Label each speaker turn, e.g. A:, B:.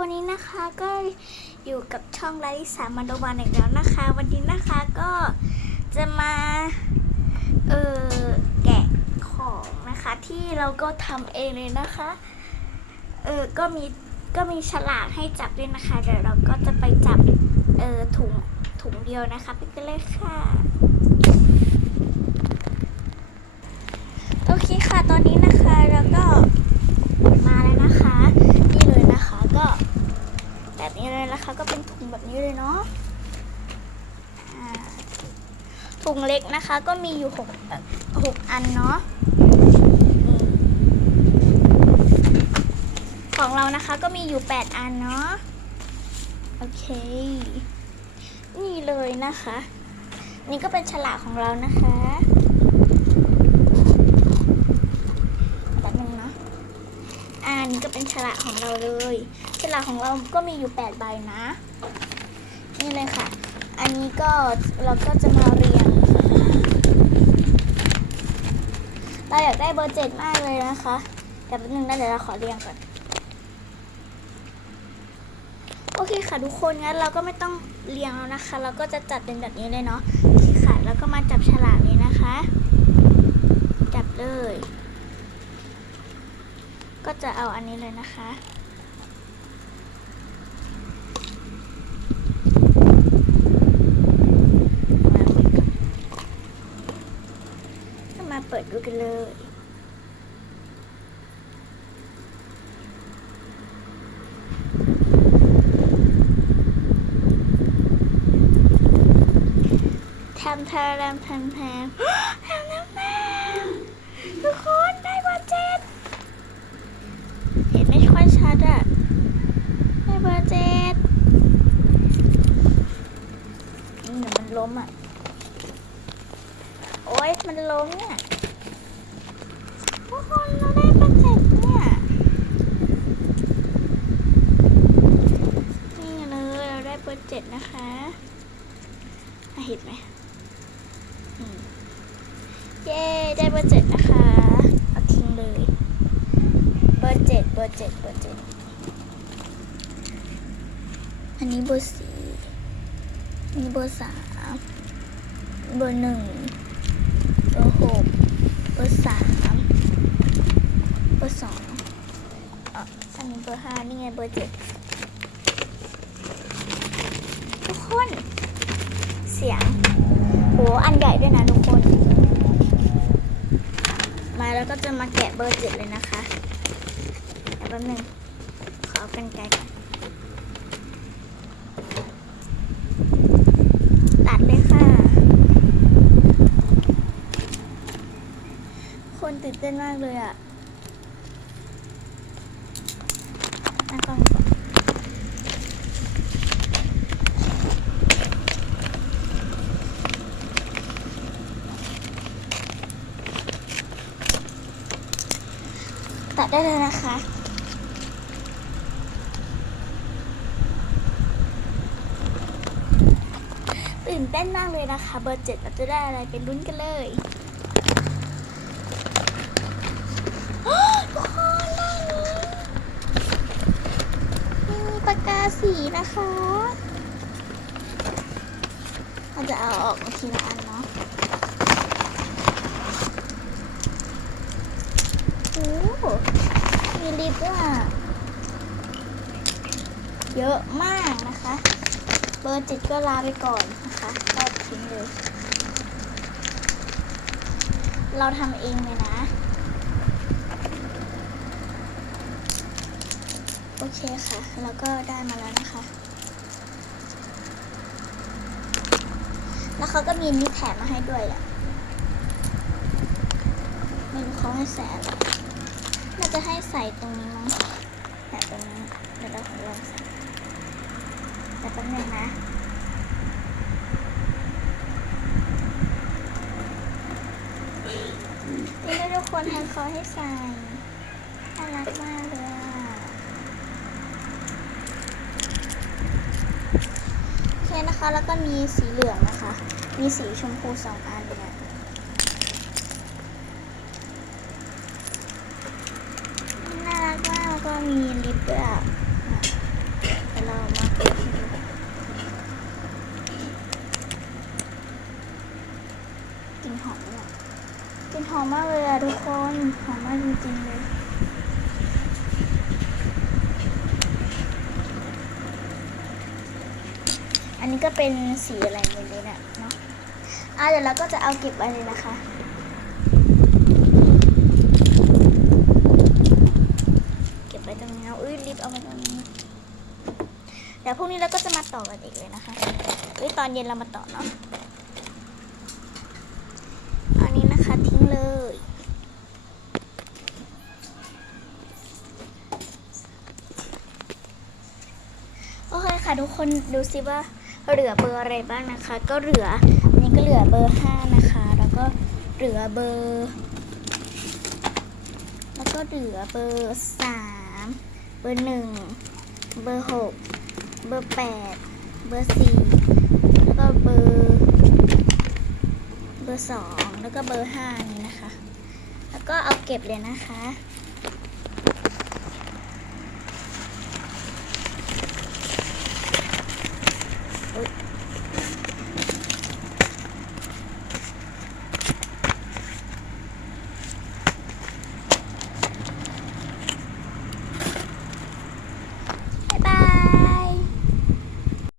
A: วันนี้นะคะก็อยู่กับช่องไลลิสามันโดวันอีกแล้วนะคะ วันนี้นะคะก็จะมา เออแกะของนะคะ ที่เราก็ทำเองเลยนะคะ เออก็มีก็มีฉลากให้จับด้วยนะคะ เดี๋ยวเราก็จะไปจับ เออถุงถุงเดียวนะคะไปกันเลยค่ะ โอเคค่ะ ตอนนี้นะคะเราก็มาแล้วนะคะ นี่เลยนะคะก็แบบนี้เลยนะคะ ก็เป็นถุงแบบนี้เลยเนาะอ่า ถุงเล็กนะคะ ก็มีอยู่หกหกอันเนาะของเรานะคะก็มีอยู่แปดอันเนาะโอเค นี่เลยนะคะ นี่ก็เป็นฉลากของเรานะคะแป๊บนึงเนาะอ่านี่ก็เป็นฉลากของเราเลย ฉลากของเราก็มีอยู่ 8 ใบนะ นี่เลยค่ะ อันนี้ก็เราก็จะมาเรียง เราอยากได้เบอร์เจ็ดมากเลยนะคะแต่แป๊บนึงนะเดี๋ยวเราขอเรียงก่อน โอเคค่ะทุกคนงั้นเราก็ไม่ต้องเรียงแล้วนะคะ เราก็จะจัดเป็นแบบนี้เลยเนาะโอเคค่ะแล้วก็มาจับฉลากนี้นะคะ จับเลย ก็จะเอาอันนี้เลยนะคะ มาเปิดดูกันเลย ทำทารัมทำแพมทำน้ำแพมทุกคนได้เบอร์เจ็ดเห็นไม่ค่อยชัดอะได้เบอร์เจ็ดเดี๋ยวมันล้มอะ ยมันล้มเนี่ยทุกคนเราได้เบอร์เจ็ดเนี่ย นี่เลยเราได้เบอร์เจ็ดนะคะอะเห็นไหมเย้ ได้เบอร์เจ็ดนะคะ เอาทิ้งเลย เบอร์เจ็ดเบอร์เจ็ดเบอร์เจ็ดอันนี้เบอร์สี่อันนี้เบอร์สามเบอร์หนึ่ง เบอร์หกเบอร์สามเบอร์สองอะอันนี้เบอร์ห้านี่ไงเบอร์เจ็ดทุกคน เสียงโหอันใหญ่ด้วยนะทุกคน มาแล้วก็จะมาแกะเบอร์เจ็ดเลยนะคะแป๊บนึงขอเอากันไกลก่อนตัดเลยค่ะ ค นตื่นเต้นมากเลยอะ่ะนั่งกล้องก่อนตัดได้เลยนะคะตื่นเต้นมากเลยนะคะ เบอร์เจ็ดเราจะได้อะไรเป็นลุ้นกันเลย สีนะคะ เราจะเอาออกมาทีละอันเนาะโอ้มีลิปด้วยอะเยอะมากนะคะ เบอร์เจ็ดก็ลาไปก่อนนะคะก็ทิ้งเลย เราทำเองเลยนะ โอ เคค่ะ แล้วก็ได้มาแล้วนะคะ แล้วเขาก็มีนิแถมมาให้ด้วยแหละไม่รู้เขาให้ใส่อะไรน่าจะให้ใส่ตรงนี้มั้งแต่ตรงนี้เดี๋ยวเราขอลองใส่แต่แป๊บนึงนะนี่ได้ทุกคนทางเขาให้ใส่น่ารักมาก แล้วก็มีสีเหลืองนะคะ มีสีชมพูสองอันเนี่ยน่ารักมากแล้วก็มีลิปด้วยอะเรามาเปิดกลิ่นหอมเนี่ยกลิ่นหอมมากเลยอะทุกคน หอมมากจริงๆเลย นี้ก็เป็นสีอะไรไม่รู้เนี่ยเนาะอะเดี๋ยวเราก็จะเอาเก็บไว้เลยนะคะเก็บไว้ตรงนี้นะอุ้ยรีบเอาไว้ตรงนี้เดี๋ยวพรุ่งนี้เราก็จะมาต่อกันอีกเลยนะคะเฮ้ยตอนเย็นเรามาต่อเนาะอันนี้นะคะทิ้งเลย โอเคค่ะทุกคนดูซิว่า เหลือเบอร์อะไรบ้างนะคะ ก็เหลืออันนี้ก็เหลือเบอร์ห้านะคะ แล้วก็เหลือเบอร์ แล้วก็เหลือเบอร์สามเบอร์หนึ่งเบอร์หกเบอร์แปดเบอร์สี่แล้วก็เบอร์เบอร์สองแล้วก็เบอร์ห้านี่นะคะ แล้วก็เอาเก็บเลยนะคะ